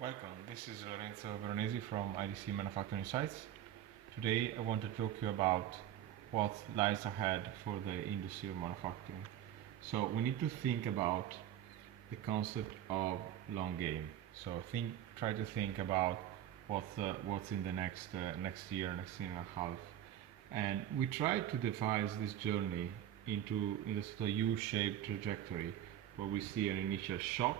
Welcome, this is Lorenzo Veronesi from IDC Manufacturing Insights. Today I want to talk to you about what lies ahead for the industry of manufacturing. So we need to think about the concept of long game. So try to think about what's in the next year, next year and a half, and we try to devise this journey in a sort of U-shaped trajectory where we see an initial shock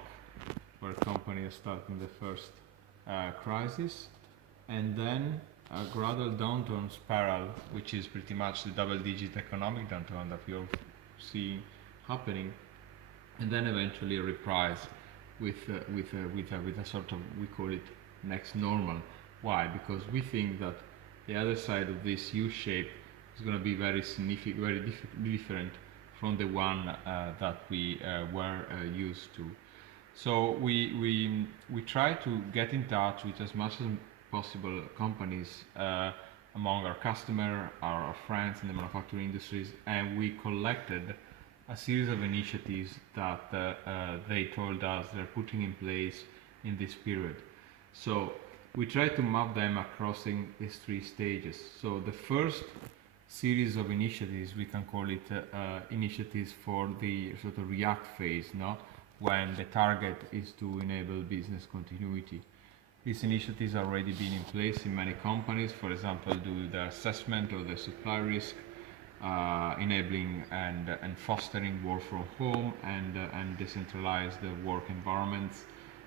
where a company is starting the first crisis, and then a gradual downturn spiral, which is pretty much the double-digit economic downturn that we all see happening, and then eventually a reprise with a sort of, we call it next normal. Why? Because we think that the other side of this U shape is going to be very significant, different from the one that we were used to. So we try to get in touch with as much as possible companies among our customer, our friends in the manufacturing industries, and we collected a series of initiatives that they told us they're putting in place in this period. So we try to map them across these three stages. So the first series of initiatives, we can call it initiatives for the sort of react phase, no? When the target is to enable business continuity. These initiatives are already been in place in many companies, for example, do the assessment of the supply risk, enabling and fostering work from home and decentralized work environments,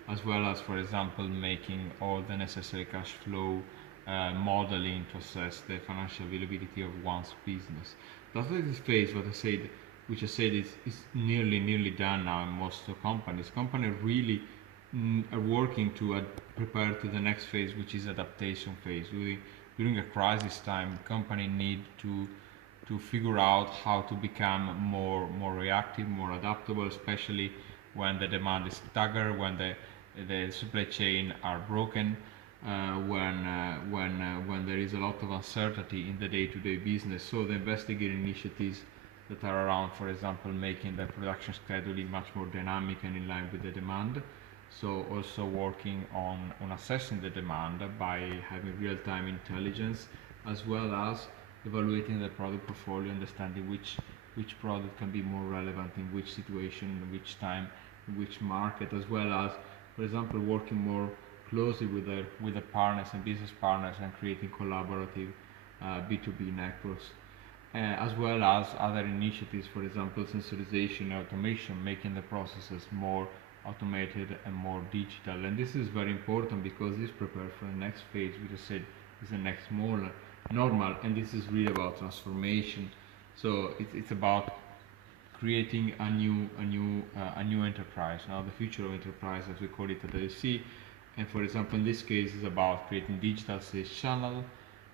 as well as, for example, making all the necessary cash flow modeling to assess the financial availability of one's business. That's this phase, what I said, which I said is nearly done now in most companies. Companies really are working to prepare to the next phase, which is adaptation phase. During a crisis time, company need to figure out how to become more reactive, more adaptable, especially when the demand is staggered, when the supply chain are broken, when there is a lot of uncertainty in the day-to-day business. So the investigating initiatives that are around, for example, making the production scheduling much more dynamic and in line with the demand. So also working on assessing the demand by having real-time intelligence, as well as evaluating the product portfolio, understanding which product can be more relevant in which situation, in which time, in which market, as well as, for example, working more closely with the partners and business partners and creating collaborative B2B networks, as well as other initiatives, for example, sensorization and automation, making the processes more automated and more digital. And this is very important because this prepares for the next phase, which I said is the next more normal, and this is really about transformation. So it's about creating a new enterprise. Now the future of enterprise, as we call it at IDC, and for example in this case is about creating digital sales channel,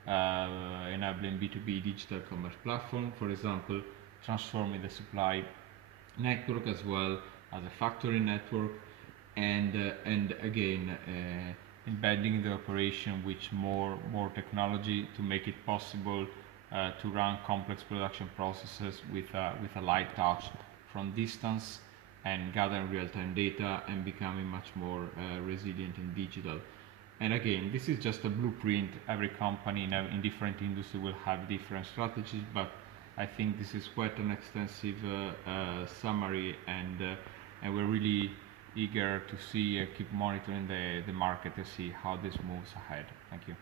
enabling B2B digital commerce platform, for example, transforming the supply network as well as a factory network, and again embedding the operation with more technology to make it possible to run complex production processes with a light touch from distance and gathering real-time data and becoming much more resilient and digital. And again, this is just a blueprint. Every company in different industry will have different strategies, but I think this is quite an extensive summary, and we're really eager to see, keep monitoring the market to see how this moves ahead. Thank you.